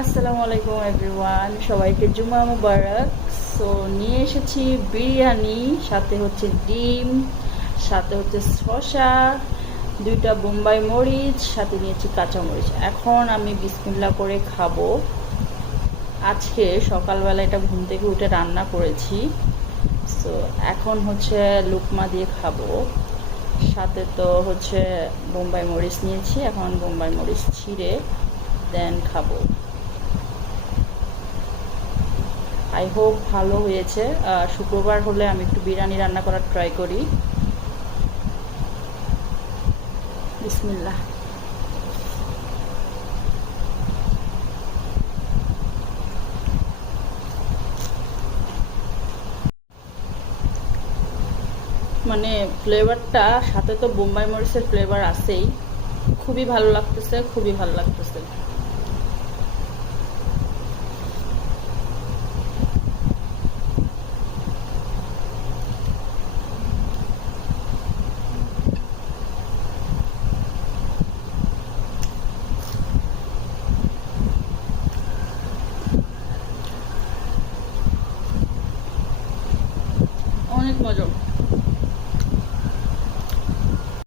আসসালামু আলাইকুম এভরিওয়ান, সবাইকে জুমা মুবারক। সো নিয়ে এসেছি বিরিয়ানি, সাথে হচ্ছে ডিম, সাথে হচ্ছে শসা, দুইটা বোম্বাই মরিচ, সাথে নিয়েছি কাঁচা মরিচ। এখন আমি বিসমিল্লাহ করে খাবো। আজকে সকালবেলা এটা ঘুম থেকে উঠে রান্না করেছি। সো এখন হচ্ছে লুকমা দিয়ে খাবো। সাথে তো হচ্ছে বোম্বাই মরিচ নিয়েছি, এখন বোম্বাই মরিচ ছিঁড়ে দেন খাবো। আই হোপ ভালো হয়েছে। শুক্রবার হলে আমি একটু বিরিয়ানি রান্না করার ট্রাই করি। বিসমিল্লাহ। মানে ফ্লেভারটা, সাথে তো বোম্বাই মরিচের ফ্লেভার আছেই। খুবই ভালো লাগতেছে, খুবই ভালো লাগতেছে। অনেক মজা।